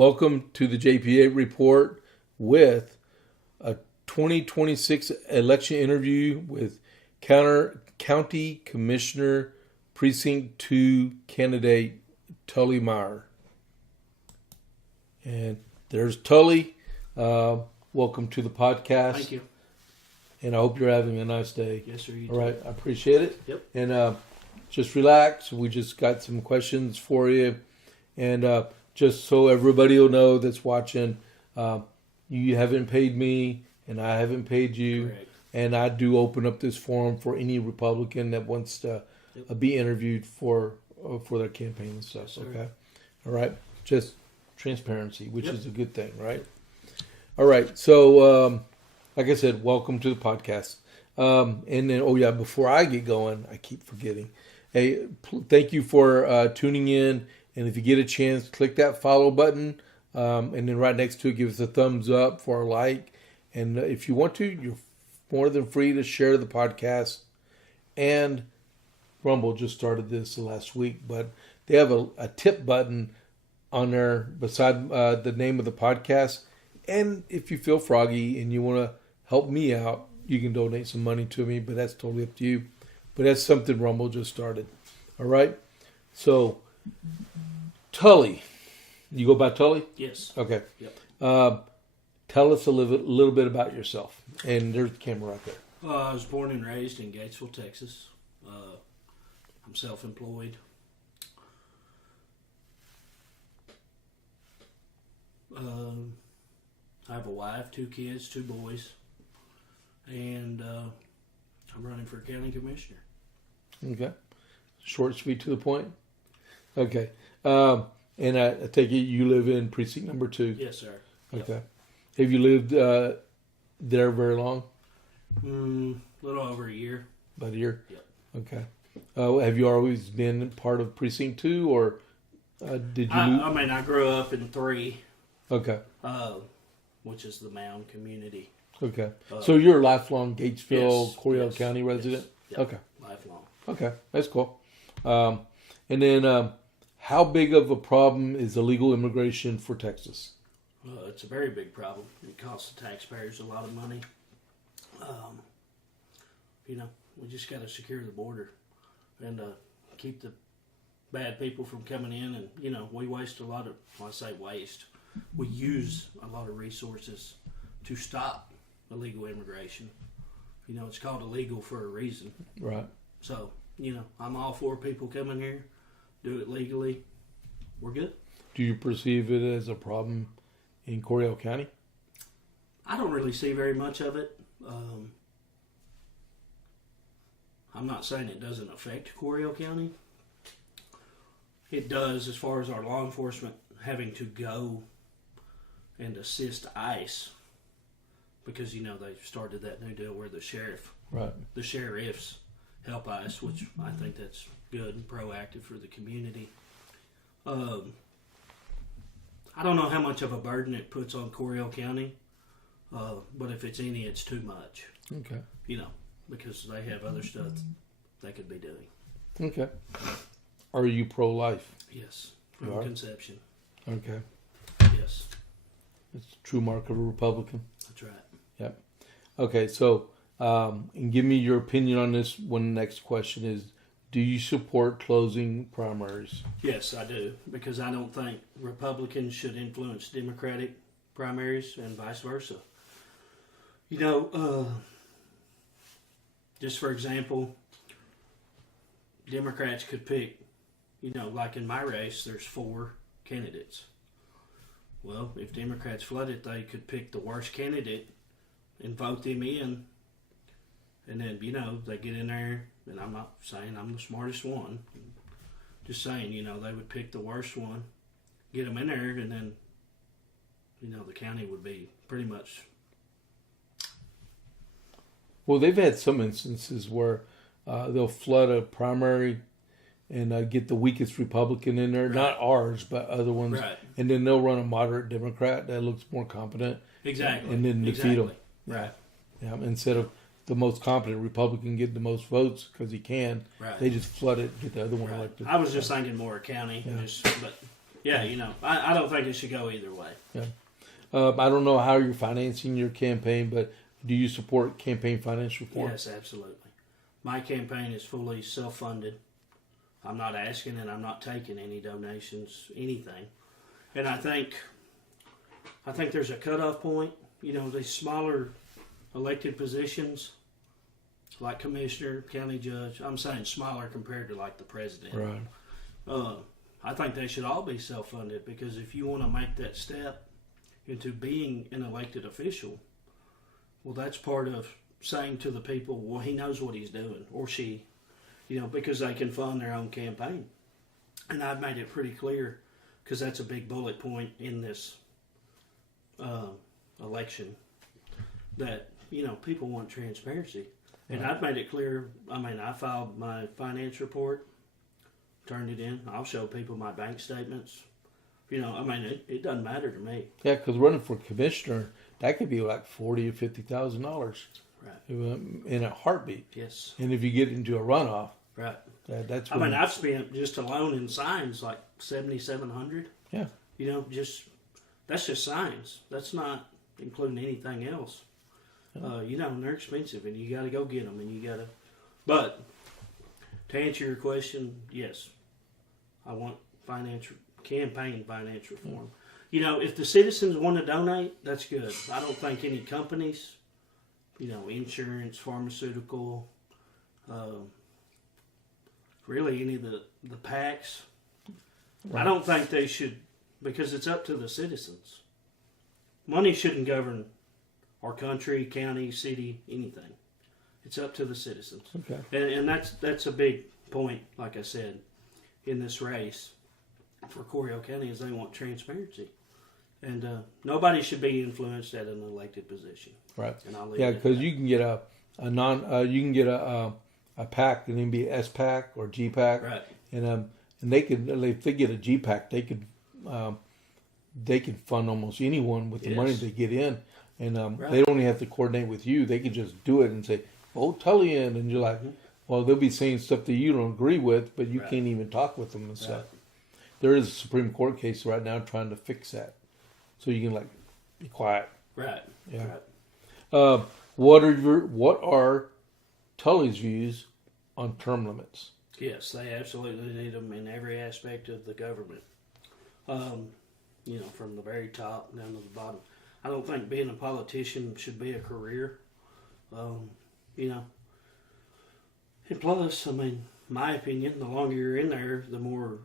Welcome to the JP8 Report with a 2026 election interview with County Commissioner Precinct 2 candidate Tully Meyer. And there's Tully. Welcome to the podcast. Thank you. And I hope you're having a nice day. Yes, sir. You All too. right. I appreciate it. Yep. And just relax. We just got some questions for you. And just so everybody will know that's watching, you haven't paid me and I haven't paid you. Correct. And I do open up this forum for any Republican that wants to be interviewed for their campaign and stuff. Yes, okay. All right. Just transparency, which Yep. is a good thing, right? All right. So, like I said, welcome to the podcast. And then, before I get going, I keep forgetting. Hey, thank you for tuning in. And if you get a chance, click that follow button. And then right next to it, give us a thumbs up for a like. And if you want to, you're more than free to share the podcast. And Rumble just started this last week, but they have a tip button on there beside the name of the podcast. And if you feel froggy and you want to help me out, you can donate some money to me, but that's totally up to you. But that's something Rumble just started. All right? So, Tully. You go by Tully? Yes. Okay. Yep. Tell us a little bit about yourself. And there's the camera right there. I was born and raised in Gatesville, Texas. I'm self-employed. I have a wife, 2 kids, 2 boys, and I'm running for county commissioner. Okay. Short, sweet, to the point. Okay. And I take it you live in precinct number 2. Yes, sir. Okay. Yep. Have you lived there very long? A little over a year. About a year? Yep. Okay. Have you always been part of precinct 2, or did you? I grew up in 3. Okay. Which is the Mound community. Okay. So you're a lifelong Gatesville, Yes, Coryell yes, County resident? Yes. Yep. Okay. Lifelong. Okay. That's cool. And then how big of a problem is illegal immigration for Texas? It's a very big problem. It costs the taxpayers a lot of money. We just got to secure the border and keep the bad people from coming in. And, we waste a lot of, when I say waste, we use a lot of resources to stop illegal immigration. It's called illegal for a reason. Right. So, I'm all for people coming here, do it legally. We're good. Do you perceive it as a problem in Coryell County? I don't really see very much of it. I'm not saying it doesn't affect Coryell County. It does, as far as our law enforcement having to go and assist ICE, because they've started that new deal where the sheriffs help ICE, which I think that's good and proactive for the community. I don't know how much of a burden it puts on Coryell County, but if it's any, it's too much. Okay. Because they have other stuff they could be doing. Okay. Are you pro-life? Yes, from conception. Okay. Yes. It's a true mark of a Republican. That's right. Yep. Okay, so, and give me your opinion on this one. Next question is, do you support closing primaries? Yes, I do, because I don't think Republicans should influence Democratic primaries and vice versa. Just for example, Democrats could pick, like in my race, there's 4 candidates. Well, if Democrats flood it, they could pick the worst candidate and vote them in. And then, they get in there, and I'm not saying I'm the smartest one. Just saying, they would pick the worst one, get them in there, and then, the county would be pretty much... Well, they've had some instances where they'll flood a primary and get the weakest Republican in there. Right. Not ours, but other ones. Right. And then they'll run a moderate Democrat that looks more competent. Exactly. And then defeat them. Right. Yeah. Instead of the most competent Republican getting the most votes because he can, they just flood it and get the other one elected. I was just thinking more county. Yeah. But Yeah, I don't think it should go either way. Yeah. I don't know how you're financing your campaign, but do you support campaign finance reform? Yes, absolutely. My campaign is fully self-funded. I'm not asking and I'm not taking any donations, anything. And I think there's a cutoff point. These smaller elected positions, like commissioner, county judge, I'm saying smaller compared to like the president. Right. I think they should all be self-funded, because if you want to make that step into being an elected official, well, that's part of saying to the people, well, he knows what he's doing, or she, because they can fund their own campaign. And I've made it pretty clear, because that's a big bullet point in this election, that, people want transparency. And I've made it clear. I filed my finance report, turned it in. I'll show people my bank statements. It doesn't matter to me. Yeah, because running for commissioner, that could be like $40,000 or $50,000, right, in a heartbeat. Yes. And if you get into a runoff, right, that's. I've spent just alone in signs like $7,700. Yeah. That's just signs. That's not including anything else. Yeah. And they're expensive, and you got to go get them, and you got to. But to answer your question, yes, I want campaign finance reform. If the citizens want to donate, that's good. I don't think any companies, insurance, pharmaceutical, really any of the PACs, Right. I don't think they should, because it's up to the citizens. Money shouldn't govern our country, county, city, anything. It's up to the citizens. Okay. And that's a big point, like I said, in this race for Coryell County, is they want transparency. And nobody should be influenced at an elected position. Right. And I'll leave Yeah, it at because that. you can get a PAC, and it can be S PAC or G PAC, Right. and they could, if they get a G PAC, they can fund almost anyone with the money they get in, and Right. they don't even have to coordinate with you. They can just do it and say, "Oh, Tully in," and you're like, well, they'll be saying stuff that you don't agree with, but you Right. can't even talk with them and stuff. Right. There is a Supreme Court case right now trying to fix that, so you can be quiet. Right. Yeah. Right. What are Tully's views on term limits? Yes, they absolutely need them in every aspect of the government. From the very top down to the bottom. I don't think being a politician should be a career. And plus, my opinion, the longer you're in there, the more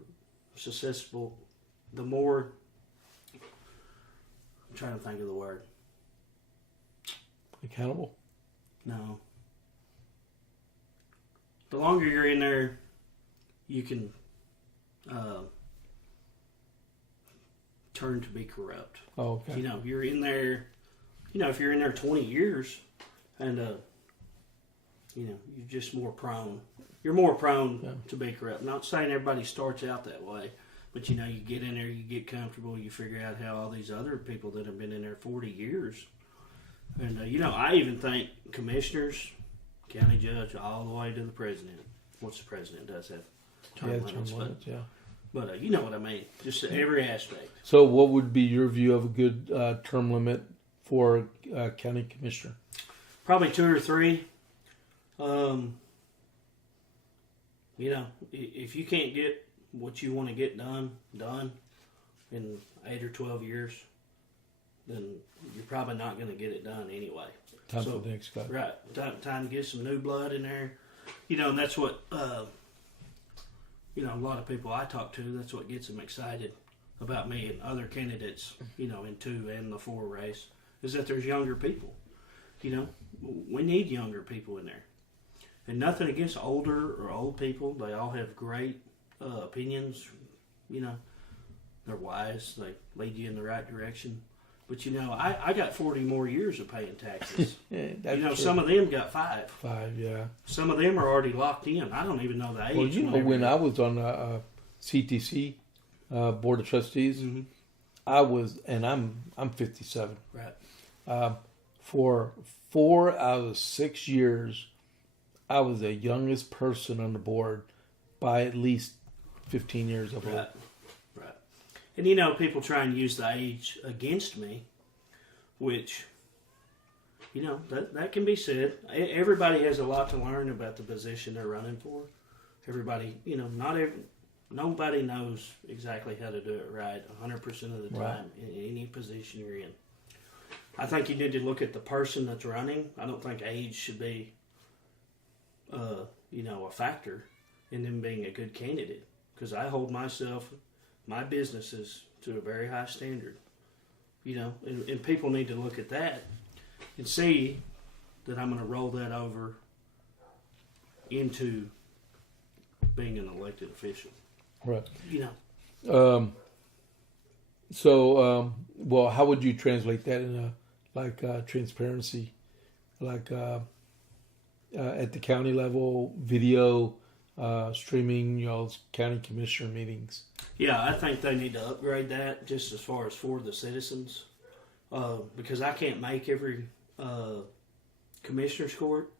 susceptible, I'm trying to think of the word. Accountable? No. The longer you're in there, you can turn to be corrupt. Oh, okay. You're in there, if you're in there 20 years and, you're just more prone. You're more prone to be corrupt. Not saying everybody starts out that way, but, you get in there, you get comfortable, you figure out how all these other people that have been in there 40 years. And, I even think commissioners, county judge, all the way to the president. Once the president does have term limits. But you know what I mean. Just every aspect. So what would be your view of a good term limit for a county commissioner? Probably 2 or 3. If you can't get what you want to get done in 8 or 12 years, then you're probably not going to get it done anyway. Time for the next guy. Right. Time to get some new blood in there. And that's what, a lot of people I talk to, that's what gets them excited about me and other candidates, in 2 and the 4 race, is that there's younger people. We need younger people in there. And nothing against older or old people. They all have great opinions. They're wise. They lead you in the right direction. But, I got 40 more years of paying taxes. True. Some of them got 5. 5, yeah. Some of them are already locked in. I don't even know the age. Well, when I was on CTC Board of Trustees, I was, and I'm 57. Right. For 4 out of 6 years, I was the youngest person on the board by at least 15 years of old. Right. And, people try and use the age against me, which, that can be said. Everybody has a lot to learn about the position they're running for. Everybody, nobody knows exactly how to do it right 100% of the time in any position you're in. I think you need to look at the person that's running. I don't think age should be, a factor in them being a good candidate, because I hold my businesses to a very high standard, and people need to look at that and see that I'm going to roll that over into being an elected official. Right. Well, how would you translate that in transparency, at the county level, video, streaming, county commissioner meetings? Yeah, I think they need to upgrade that just as far as for the citizens, because I can't make every commissioner's court,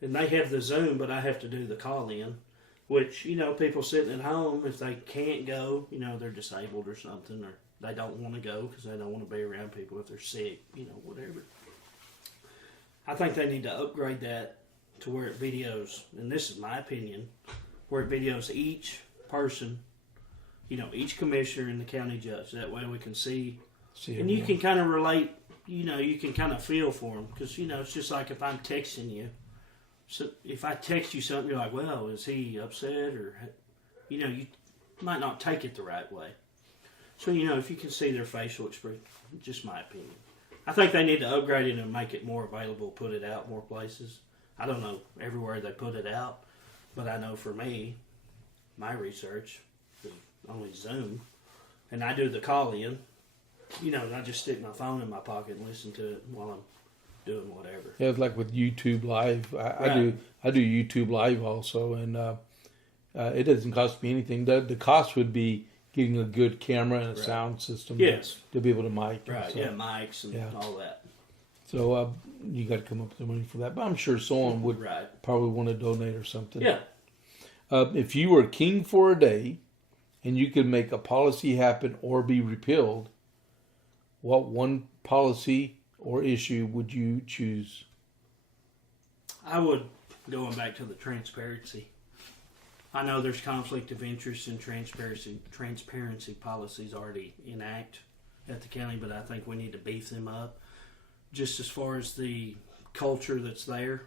and they have the Zoom, but I have to do the call-in, which, people sitting at home, if they can't go, they're disabled or something, or they don't want to go because they don't want to be around people if they're sick, whatever. I think they need to upgrade that to where it videos, and this is my opinion, where it videos each person, each commissioner and the county judge. That way we can see and you can kind of relate, you can kind of feel for them, because, it's just like if I'm texting you. So if I text you something, you're like, well, is he upset? Or, you might not take it the right way. So, if you can see their facial expression, just my opinion. I think they need to upgrade it and make it more available, put it out more places. I don't know everywhere they put it out, but I know for me, my research is only Zoom, and I do the call-in, and I just stick my phone in my pocket and listen to it while I'm doing whatever. Yeah, it's like with YouTube Live. I do YouTube Live also, and it doesn't cost me anything. The cost would be getting a good camera and a sound system. Yes. To be able to mic. Right. So, mics and all that. So you got to come up with the money for that. But I'm sure someone would probably want to donate or something. Yeah. If you were king for a day, and you could make a policy happen or be repealed, what one policy or issue would you choose? I would, going back to the transparency. I know there's conflict of interest and transparency policies already enact at the county, but I think we need to beef them up. Just as far as the culture that's there,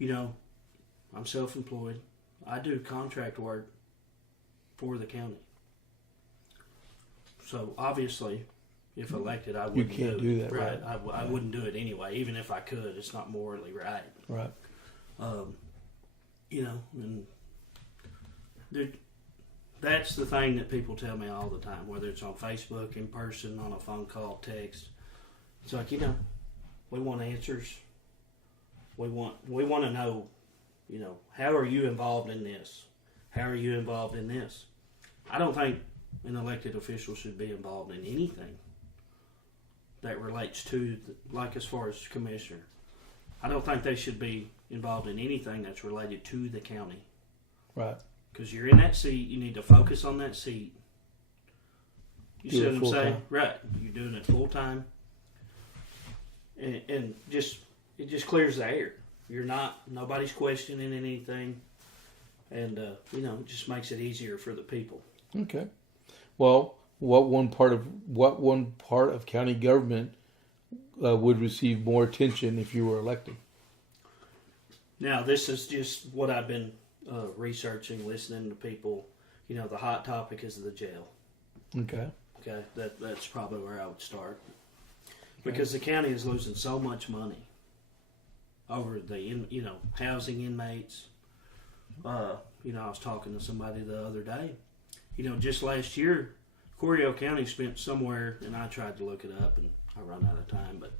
I'm self-employed. I do contract work for the county. So obviously, if elected, I wouldn't do that, right? I wouldn't do it anyway, even if I could. It's not morally right. Right. And that's the thing that people tell me all the time, whether it's on Facebook, in person, on a phone call, text. It's like, we want answers. We want to know, how are you involved in this? How are you involved in this? I don't think an elected official should be involved in anything that relates to, as far as commissioner. I don't think they should be involved in anything that's related to the county. Right. Because you're in that seat, you need to focus on that seat. You see what I'm saying? Right. You're doing it full time. And it just clears the air. Nobody's questioning anything. And, it just makes it easier for the people. Okay. Well, what one part of county government would receive more attention if you were elected? Now, this is just what I've been researching, listening to people. The hot topic is the jail. Okay. Okay, that's probably where I would start. Because the county is losing so much money over the housing inmates. I was talking to somebody the other day. Just last year, Coryell County spent somewhere, and I tried to look it up, and I run out of time, but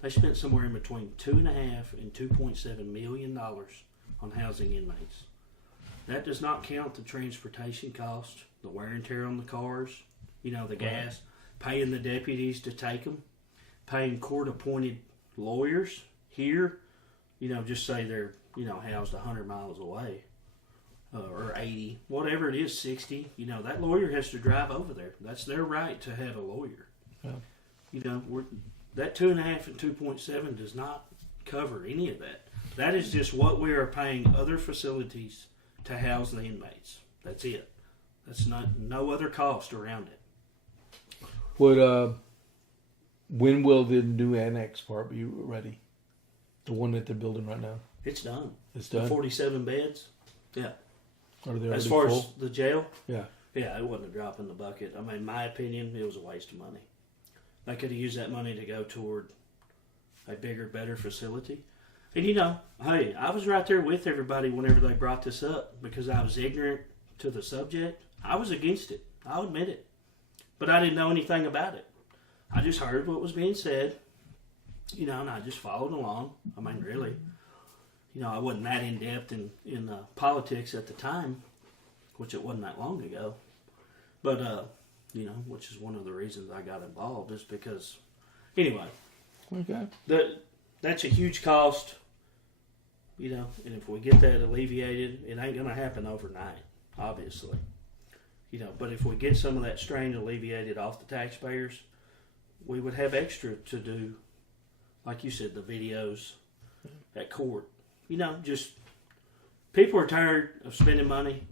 they spent somewhere in between $2.5 and $2.7 million on housing inmates. That does not count the transportation costs, the wear and tear on the cars, the gas, paying the deputies to take them, paying court-appointed lawyers here, just say they're, housed 100 miles away. or 80, whatever it is, 60. That lawyer has to drive over there. That's their right to have a lawyer. Yeah. That 2.5 and 2.7 does not cover any of that. That is just what we are paying other facilities to house the inmates. That's it. That's no other cost around it. When will the new annex part be ready? The one that they're building right now. It's done. It's done. 47 beds. Yeah. Are they as far full? as the jail? Yeah. Yeah, it wasn't a drop in the bucket. I mean, in my opinion, it was a waste of money. They could have used that money to go toward a bigger, better facility. And hey, I was right there with everybody whenever they brought this up because I was ignorant to the subject. I was against it. I'll admit it. But I didn't know anything about it. I just heard what was being said, and I just followed along. I mean, really. I wasn't that in-depth in politics at the time, which it wasn't that long ago. But, which is one of the reasons I got involved is because, anyway, okay. That's a huge cost, and if we get that alleviated, it ain't going to happen overnight, obviously. But if we get some of that strain alleviated off the taxpayers, we would have extra to do, like you said, the videos at court. Just people are tired of spending money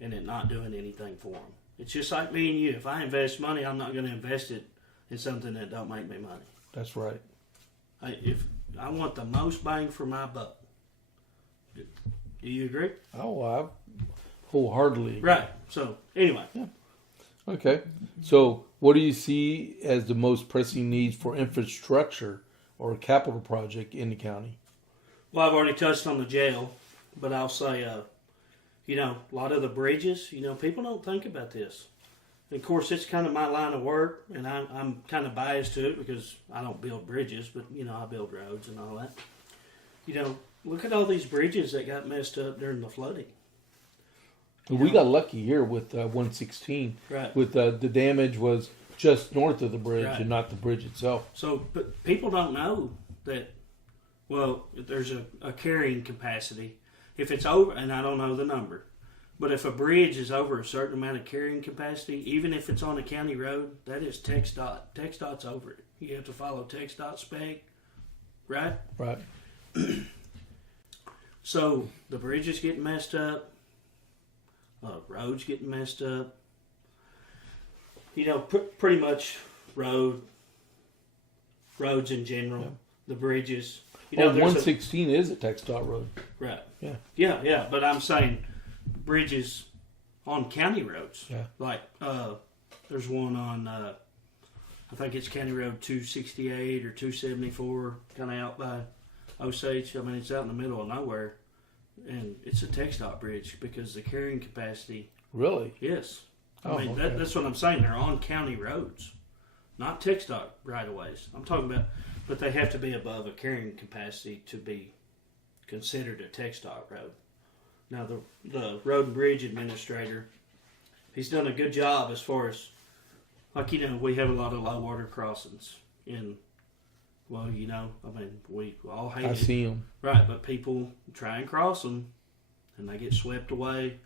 and it not doing anything for them. It's just like me and you. If I invest money, I'm not going to invest it in something that don't make me money. That's right. If I want the most bang for my buck. Do you agree? Oh, I wholeheartedly agree. Right. So, anyway. Yeah. Okay. So, what do you see as the most pressing needs for infrastructure or a capital project in the county? Well, I've already touched on the jail, but I'll say, a lot of the bridges, people don't think about this. And of course, it's kind of my line of work, and I'm kind of biased to it because I don't build bridges, but, I build roads and all that. Look at all these bridges that got messed up during the flooding. We got lucky here with 116. Right. With the damage was just north of the bridge and not the bridge itself. So, but people don't know that. Well, there's a carrying capacity. If it's over, and I don't know the number, but if a bridge is over a certain amount of carrying capacity, even if it's on a county road, that is TxDOT. TxDOT's over it. You have to follow TxDOT spec, right? Right. So the bridge is getting messed up. Roads getting messed up. Pretty much roads in general. Yeah. The bridges. 116 is a TxDOT road. Right. Yeah. Yeah. But I'm saying bridges on county roads. Yeah. Like there's one on I think it's County Road 268 or 274, kind of out by Osage. I mean, it's out in the middle of nowhere, and it's a TxDOT bridge because the carrying capacity. Really? Yes. Okay. That's what I'm saying. They're on county roads, not TxDOT right-of-ways. I'm talking about, but they have to be above a carrying capacity to be considered a TxDOT road. Now, the Road and Bridge Administrator, he's done a good job as far as, like, we have a lot of low water crossings in, we all hate it. I see them. Right, but people try and cross them, and they get swept away.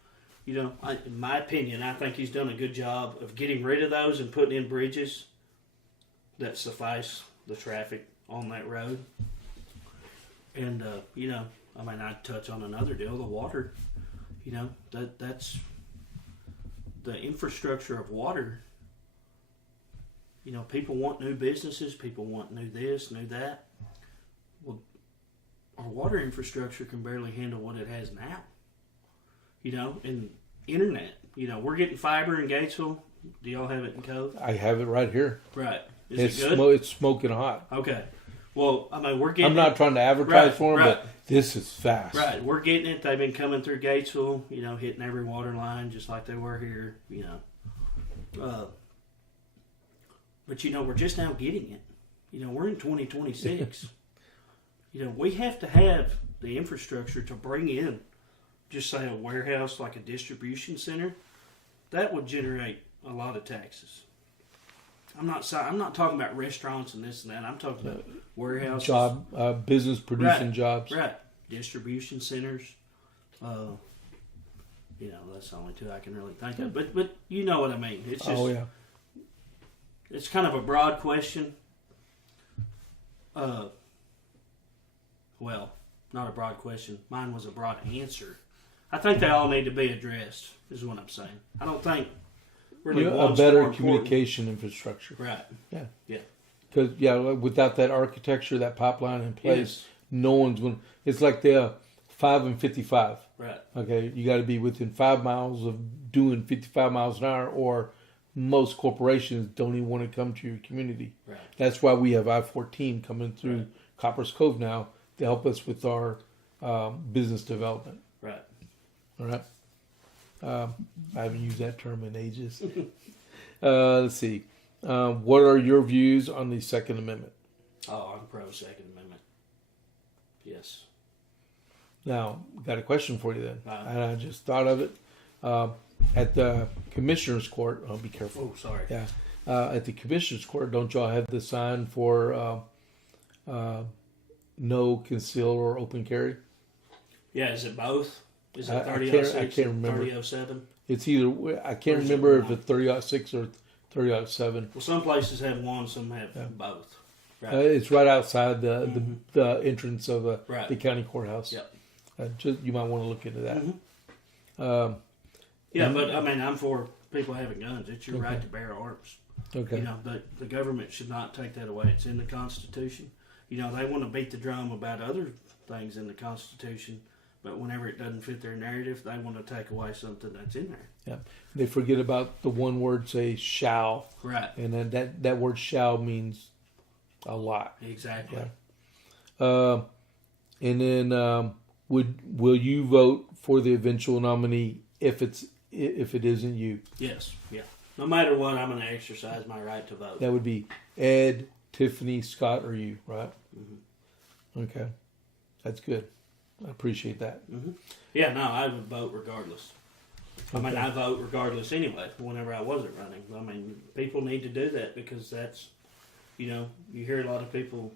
In my opinion, I think he's done a good job of getting rid of those and putting in bridges that suffice the traffic on that road. And, I'd touch on another deal, the water. That's the infrastructure of water. People want new businesses, people want new this, new that. Well, our water infrastructure can barely handle what it has now. And internet. We're getting fiber in Gatesville. Do y'all have it in Cove? I have it right here. Right. Is it good? It's smoking hot. Okay. Well, we're getting. I'm not trying to advertise for them, but this is fast. Right, we're getting it. They've been coming through Gatesville, hitting every water line just like they were here, But we're just now getting it. We're in 2026. We have to have the infrastructure to bring in, just say a warehouse like a distribution center. That would generate a lot of taxes. I'm not talking about restaurants and this and that. I'm talking about warehouses. Business producing jobs. Right. Distribution centers. That's the only two I can really think of. But you know what I mean. It's just, Oh yeah. It's kind of a broad question. Well, not a broad question. Mine was a broad answer. I think they all need to be addressed, is what I'm saying. I don't think really A better communication infrastructure. Right. Yeah. Yeah. Because, without that architecture, that pipeline in place, Yes. no one's going to... It's like the 5 and 55. Right. Okay, you got to be within 5 miles of doing 55 miles an hour, or most corporations don't even want to come to your community. Right. That's why we have I-14 coming through Right. Copper's Cove now to help us with our business development. Right. All right. I haven't used that term in ages. Let's see. What are your views on the Second Amendment? Oh, I'm pro Second Amendment. Yes. Now, got a question for you then. Right. And I just thought of it. At the Commissioner's Court, oh, be careful. Oh, sorry. Yeah. At the Commissioner's Court, don't y'all have the sign for no conceal or open carry? Yeah, is it both? Is it I 3006 can't and remember. 3007? It's either, I can't Or is it remember if one? it's 30.6 or 30.7. Well, some places have one, some have both. Right. It's right outside the Mhm. the entrance of Right. the county courthouse. Yep. Just you might want to look into that. Mhm. Yeah, and- but I mean, I'm for people having guns. It's your Okay. right to bear arms. Okay. The government should not take that away. It's in the Constitution. They want to beat the drum about other things in the Constitution, but whenever it doesn't fit their narrative, they want to take away something that's in there. They forget about the one word, say shall, Right. and then that word shall means a lot. Exactly. Yeah. And then will you vote for the eventual nominee if it isn't you? Yes. Yeah. No matter what, I'm going to exercise my right to vote. That would be Ed, Tiffany, Scott, or you, right? Mm-hmm. Okay, that's good. I appreciate that. Mm-hmm. Yeah. No, I would vote regardless. I mean, I vote regardless anyway. Whenever I wasn't running, I mean, people need to do that because that's, you hear a lot of people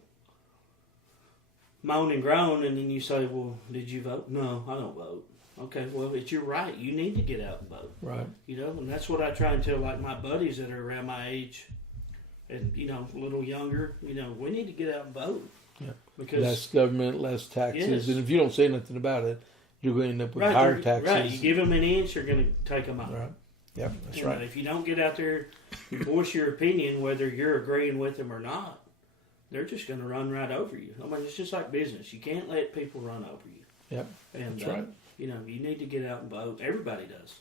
moan and groan, and then you say, "Well, did you vote?" No, I don't vote. Okay, well, it's your right. You need to get out and vote. Right. And that's what I try and tell like my buddies that are around my age, and a little younger. We need to get out and vote. Yeah. Because Less government, less taxes, Yes. and if you don't say nothing about it, you're going to end up with right, higher they're- taxes. Right, you give them an inch, you're going to take them out. Right. Yep, that's You know, right. if you don't get out there and voice your opinion, whether you're agreeing with them or not, they're just going to run right over you. I mean, it's just like business. You can't let people run over you. Yep, And, that's right. you need to get out and vote. Everybody does.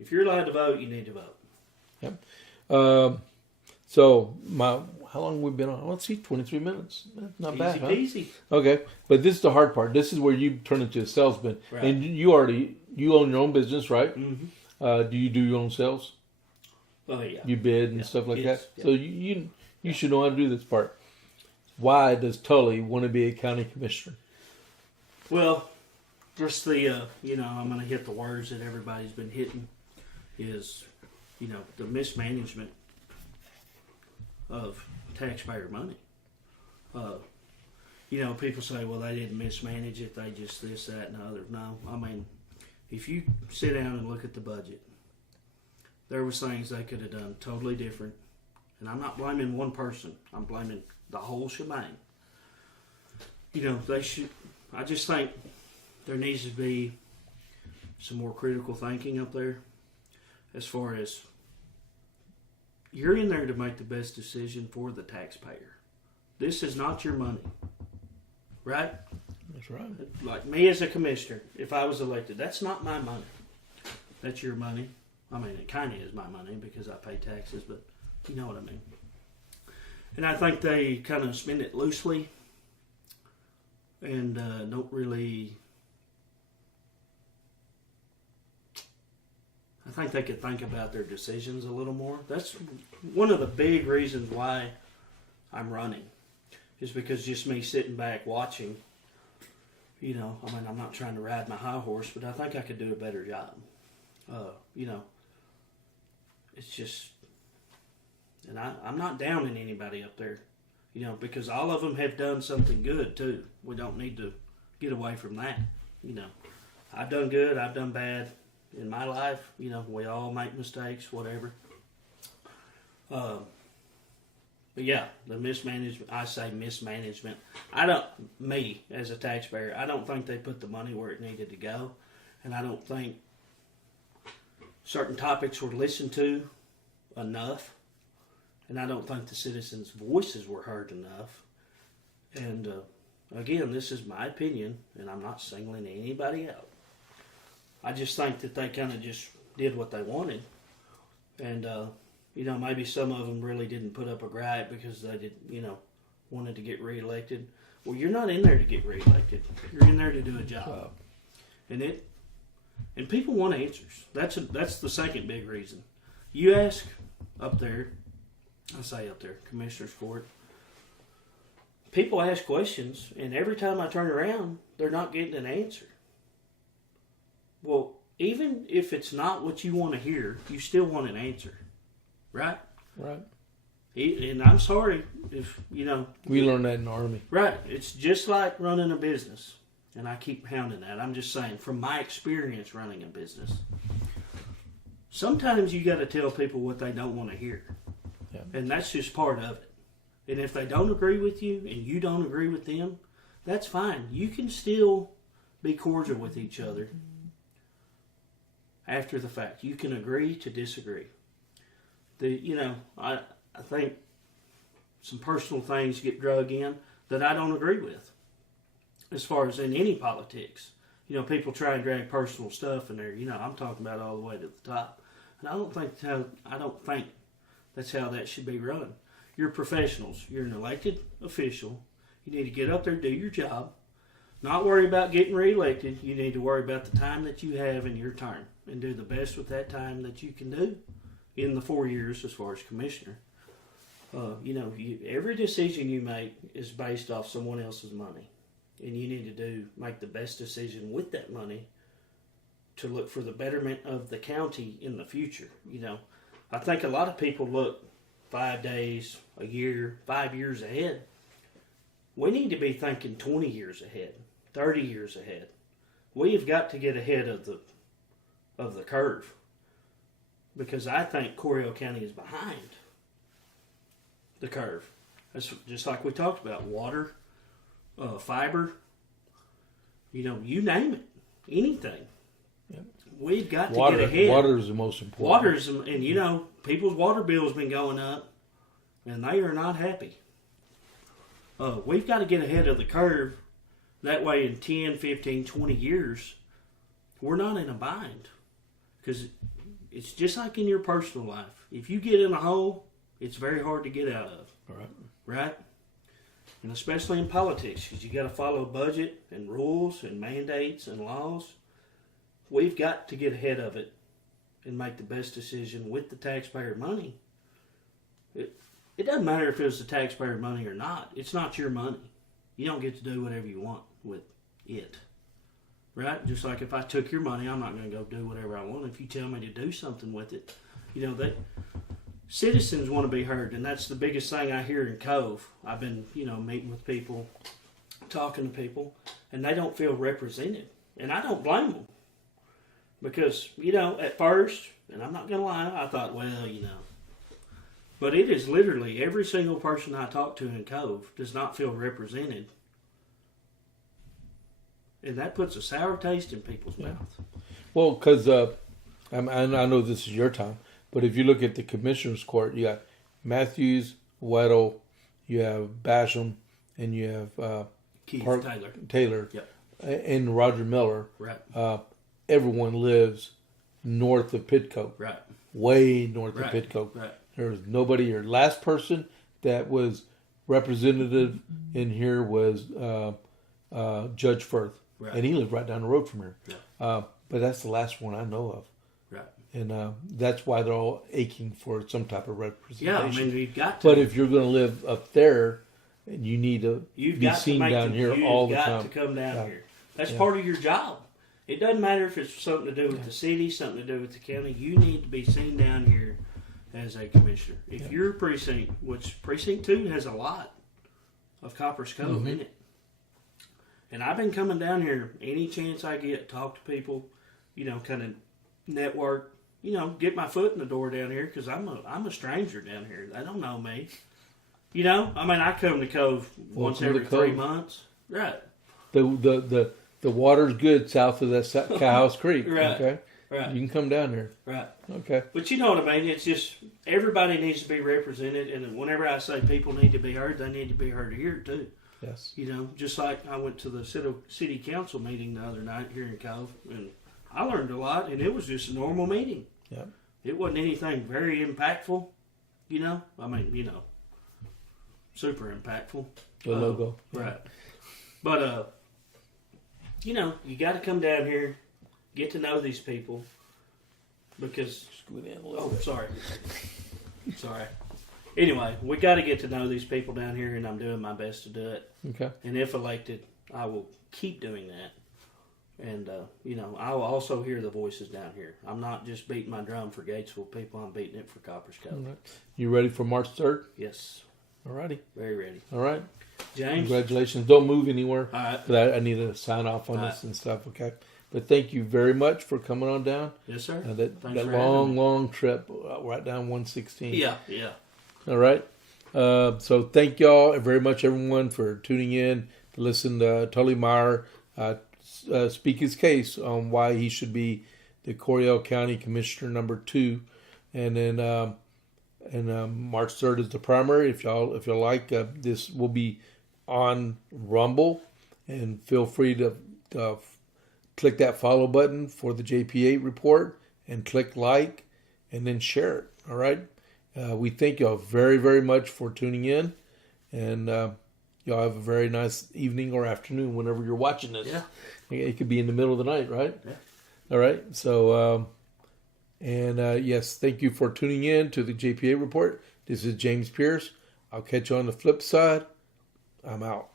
If you're allowed to vote, you need to vote. So how long have we been on? Let's see, 23 minutes. Not bad, Easy huh? peasy. Okay, but this is the hard part. This is where you turn into a salesman, Right. and you own your own business, right? Mm-hmm. Do you do your own sales? Oh, yeah. You bid and Yeah. stuff like Yes. that. So you should know how to do this part. Why does Tully want to be a county commissioner? Well, just the, I'm going to hit the words that everybody's been hitting is, the mismanagement of taxpayer money. People say, well, they didn't mismanage it. They just this, that, and the other. No, I mean, if you sit down and look at the budget, there was things they could have done totally different. And I'm not blaming one person. I'm blaming the whole shebang. They should. I just think there needs to be some more critical thinking up there as far as you're in there to make the best decision for the taxpayer. This is not your money. Right? That's right. Like me as a commissioner, if I was elected, that's not my money. That's your money. I mean, it kind of is my money because I pay taxes, but you know what I mean. And I think they kind of spend it loosely and don't really... I think they could think about their decisions a little more. That's one of the big reasons why I'm running. Is because just me sitting back watching, I'm not trying to ride my high horse, but I think I could do a better job. It's just, and I'm not downing anybody up there, because all of them have done something good too. We don't need to get away from that. I've done good, I've done bad, in my life, we all make mistakes, whatever. But yeah, the mismanagement, I say mismanagement. Me as a taxpayer, I don't think they put the money where it needed to go. And I don't think certain topics were listened to enough. And I don't think the citizens' voices were heard enough. And again, this is my opinion, and I'm not singling anybody out. I just think that they kind of just did what they wanted. And, maybe some of them really didn't put up a gripe because they wanted to get reelected. Well, you're not in there to get reelected. You're in there to do a job. Wow. And people want answers. That's the second big reason. You ask up there, Commissioner's Court, people ask questions, and every time I turn around, they're not getting an answer. Well, even if it's not what you want to hear, you still want an answer, right? Right. And I'm sorry if, We learned that in the Army. Right. It's just like running a business. And I keep hounding that. I'm just saying, from my experience running a business, sometimes you got to tell people what they don't want to hear. Yeah. And that's just part of it. And if they don't agree with you and you don't agree with them, that's fine. You can still be cordial with each other after the fact. You can agree to disagree. I think some personal things get drug in that I don't agree with. As far as in any politics, people try and drag personal stuff in there. I'm talking about all the way to the top, and I don't think that's how that should be run. You're professionals. You're an elected official. You need to get up there, do your job, not worry about getting reelected. You need to worry about the time that you have in your term and do the best with that time that you can do in the 4 years as far as commissioner. Every decision you make is based off someone else's money. And you need to make the best decision with that money to look for the betterment of the county in the future. I think a lot of people look 5 days, a year, 5 years ahead. We need to be thinking 20 years ahead, 30 years ahead. We have got to get ahead of the curve, because I think Coryell County is behind the curve. That's just like we talked about, water, fiber, you name it, anything. Yep. We've got to get ahead. Water is the most important. And people's water bills been going up, and they are not happy. We've got to get ahead of the curve. That way in 10, 15, 20 years, we're not in a bind. Because it's just like in your personal life. If you get in a hole, it's very hard to get out of. All right. Right? And especially in politics, because you got to follow budget and rules and mandates and laws. We've got to get ahead of it and make the best decision with the taxpayer money. It doesn't matter if it was the taxpayer money or not. It's not your money. You don't get to do whatever you want with it. Right? Just like if I took your money, I'm not going to go do whatever I want. If you tell me to do something with it, citizens want to be heard, and that's the biggest thing I hear in Cove. I've been, meeting with people, talking to people, and they don't feel represented. And I don't blame them. Because, at first, and I'm not going to lie, I thought, But it is literally every single person I talk to in Cove does not feel represented. And that puts a sour taste in people's mouth. Well, because I know this is your time, but if you look at the Commissioner's Court, you got Matthews, Weddle, you have Basham, and you have Keith Taylor, yep. And Roger Miller. Right. Everyone lives north of Pitcoat. Right. Way north of Pitcoat. Right. There was nobody here. Last person that was representative in here was Judge Firth. Right. And he lived right down the road from here. Yeah. But that's the last one I know of. Right. And that's why they're all aching for some type of representation. Yeah, you've got to. But if you're going to live up there, you need to be seen down here all the time. You've got to come down here. That's part of your job. It doesn't matter if it's something to do with the city, something to do with the county. You need to be seen down here as a commissioner. If you're a precinct, which Precinct 2 has a lot of Copper's Cove in it. And I've been coming down here any chance I get, talk to people, kind of network, you know, get my foot in the door down here because I'm a stranger down here. They don't know me. You know, I mean, I come to Cove once every 3 months. Right. The water's good south of that Cowhouse Creek. Right. Okay. Right. You can come down there. Right. Okay. But you know what I mean? It's just everybody needs to be represented, and whenever I say people need to be heard, they need to be heard here too. Yes. You know, just like I went to the city council meeting the other night here in Cove, and I learned a lot, and it was just a normal meeting. Yeah. It wasn't anything very impactful, you know. I mean, you know, super impactful. The logo. Right. But you know, you got to come down here, get to know these people, because. Scoot in a little bit. Sorry. Anyway, we got to get to know these people down here, and I'm doing my best to do it. Okay. And if elected, I will keep doing that. And, you know, I will also hear the voices down here. I'm not just beating my drum for Gatesville people. I'm beating it for Coppers Cove. All right. You ready for March 3rd? Yes. All righty. Very ready. All right. James? Congratulations. Don't move anywhere. All right. But I need to sign off on this and stuff, okay? But thank you very much for coming on down. Yes, sir. That long trip right down 116. Yeah. All right. So thank y'all very much, everyone, for tuning in to listen to Tully Meyer speak his case on why he should be the Coryell County Commissioner number 2. And then March 3rd is the primary. If y'all like, this will be on Rumble. And feel free to click that follow button for the JP8 report and click like and then share it. All right. We thank y'all very, very much for tuning in, and y'all have a very nice evening or afternoon whenever you're watching this. Yeah. It could be in the middle of the night, right? Yeah. All right. So, yes, thank you for tuning in to the JPA report. This is James Pierce. I'll catch you on the flip side. I'm out.